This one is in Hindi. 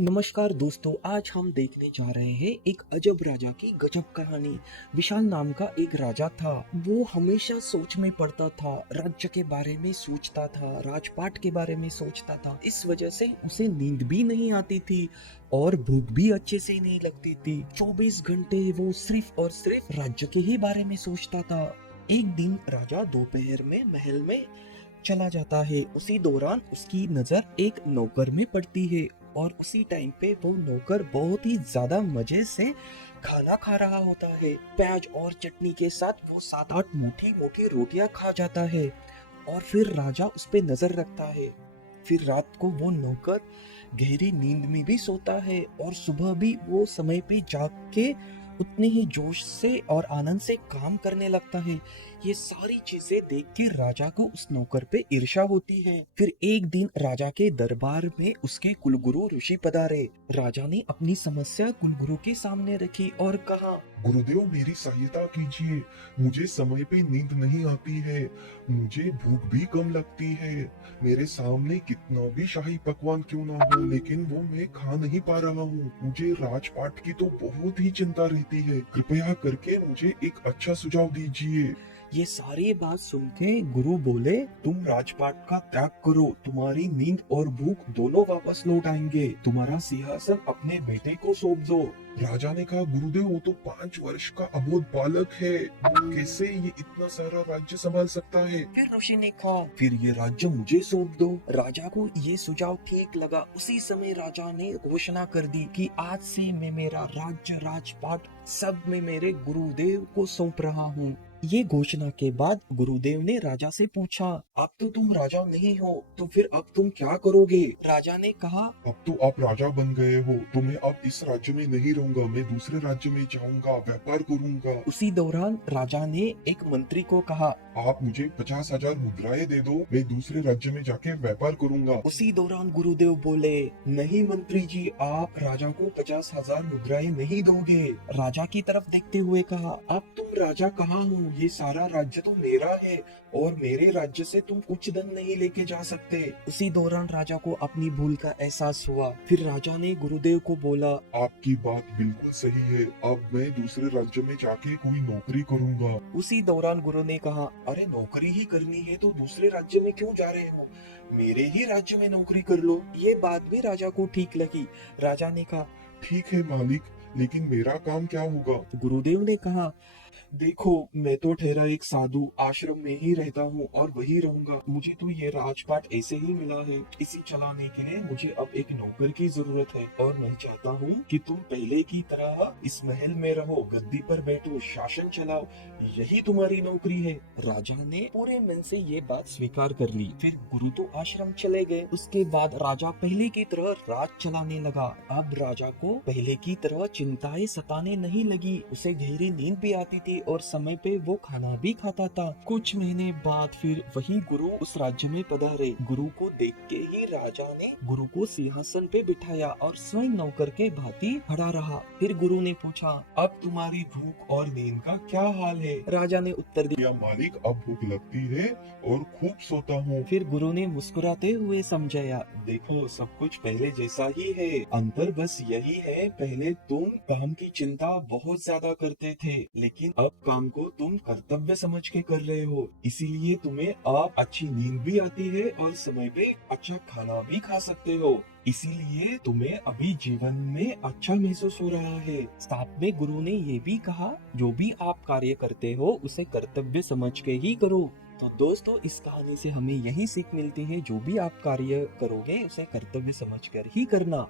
नमस्कार दोस्तों, आज हम देखने जा रहे हैं एक अजब राजा की गजब कहानी। विशाल नाम का एक राजा था। वो हमेशा सोच में पड़ता था, राज्य के बारे में सोचता था, राजपाट के बारे में सोचता था। इस वजह से उसे नींद भी नहीं आती थी और भूख भी अच्छे से नहीं लगती थी। 24 घंटे वो सिर्फ और सिर्फ राज्य के ही बारे में सोचता था। एक दिन राजा दोपहर में महल में चला जाता है। उसी दौरान उसकी नजर एक नौकर में पड़ती है और उसी टाइम पे वो नौकर बहुत ही ज्यादा मजे से खाना खा रहा होता है। प्याज और चटनी के साथ वो 7-8 मोटी मोटी रोटियां खा जाता है और फिर राजा उस पे नजर रखता है। फिर रात को वो नौकर गहरी नींद में भी सोता है और सुबह भी वो समय पे जाग के उतने ही जोश से और आनंद से काम करने लगता है। ये सारी चीजें देख के राजा को उस नौकर पे ईर्ष्या होती है। फिर एक दिन राजा के दरबार में उसके कुलगुरु ऋषि पधारे। राजा ने अपनी समस्या कुलगुरु के सामने रखी और कहा, गुरुदेव मेरी सहायता कीजिए। मुझे समय पे नींद नहीं आती है। मुझे भूख भी कम लगती है। मेरे सामने कितना भी शाही पकवान क्यों ना हो, लेकिन वो मैं खा नहीं पा रहा हूँ। मुझे राजपाट की तो बहुत ही चिंता रहती है। कृपया करके मुझे एक अच्छा सुझाव दीजिए। ये सारी बात सुन के गुरु बोले, तुम राजपाट का त्याग करो, तुम्हारी नींद और भूख दोनों वापस लौट आएंगे। तुम्हारा सिंहासन अपने बेटे को सौंप दो। राजा ने कहा, गुरुदेव वो तो 5 वर्ष का अबोध बालक है। वो कैसे ये इतना सारा राज्य संभाल सकता है। फिर ऋषि ने कहा, फिर ये राज्य मुझे सौंप दो। राजा को ये सुझाव ठीक लगा। उसी समय राजा ने घोषणा कर दी कि आज से मैं मेरा राज्य राजपाट सब में मेरे गुरुदेव को सौंप रहा हूँ। ये घोषणा के बाद गुरुदेव ने राजा से पूछा, अब तो तुम राजा नहीं हो, तो फिर अब तुम क्या करोगे? राजा ने कहा, अब तो आप राजा बन गए हो, तो मैं अब इस राज्य में नहीं रहूंगा। मैं दूसरे राज्य में जाऊंगा, व्यापार करूंगा। उसी दौरान राजा ने एक मंत्री को कहा, आप मुझे 50,000 मुद्राएं दे दो, मैं दूसरे राज्य में जाके व्यापार करूंगा। उसी दौरान गुरुदेव बोले, नहीं मंत्री जी, आप राजा को 50,000 मुद्राएं नहीं दोगे। राजा की तरफ देखते हुए कहा, अब तुम राजा कहाँ हो? ये सारा राज्य तो मेरा है और मेरे राज्य से तुम कुछ धन नहीं लेके जा सकते। उसी दौरान राजा को अपनी भूल का एहसास हुआ। फिर राजा ने गुरुदेव को बोला, आपकी बात बिल्कुल सही है। अब मैं दूसरे राज्य में जाके कोई नौकरी करूंगा। उसी दौरान गुरु ने कहा, अरे नौकरी ही करनी है तो दूसरे राज्य में क्यों जा रहे हो? मेरे ही राज्य में नौकरी कर लो। ये बात भी राजा को ठीक लगी। राजा ने कहा, ठीक है मालिक, लेकिन मेरा काम क्या होगा। गुरुदेव ने कहा, देखो मैं तो ठहरा एक साधु, आश्रम में ही रहता हूँ और वही रहूंगा। मुझे तो ये राजपाट ऐसे ही मिला है। इसी चलाने के लिए मुझे अब एक नौकर की जरूरत है और मैं चाहता हूँ कि तुम पहले की तरह इस महल में रहो, गद्दी पर बैठो, शासन चलाओ। यही तुम्हारी नौकरी है। राजा ने पूरे मन से ये बात स्वीकार कर ली। फिर गुरु तो आश्रम चले गए। उसके बाद राजा पहले की तरह राज चलाने लगा। अब राजा को पहले की तरह चिंताएं सताने नहीं लगी। उसे गहरी नींद भी आती थी और समय पे वो खाना भी खाता था। कुछ महीने बाद फिर वही गुरु उस राज्य में पधारे। गुरु को देख के ही राजा ने गुरु को सिंहासन पे बिठाया और स्वयं नौकर के भांति खड़ा रहा। फिर गुरु ने पूछा, अब तुम्हारी भूख और नींद का क्या हाल है? राजा ने उत्तर दिया, या मालिक, अब भूख लगती है और खूब सोता हूँ। फिर गुरु ने मुस्कुराते हुए समझाया, देखो सब कुछ पहले जैसा ही है, अंतर बस यही है, पहले तुम काम की चिंता बहुत ज्यादा करते थे, लेकिन अब काम को तुम कर्तव्य समझ के कर रहे हो। इसीलिए तुम्हें अब अच्छी नींद भी आती है और समय पे अच्छा खाना भी खा सकते हो। इसीलिए तुम्हें अभी जीवन में अच्छा महसूस हो रहा है। साथ में गुरु ने ये भी कहा, जो भी आप कार्य करते हो उसे कर्तव्य समझ के ही करो। तो दोस्तों, इस कहानी से हमें यही सीख मिलती है, जो भी आप कार्य करोगे उसे कर्तव्य समझकर ही करना।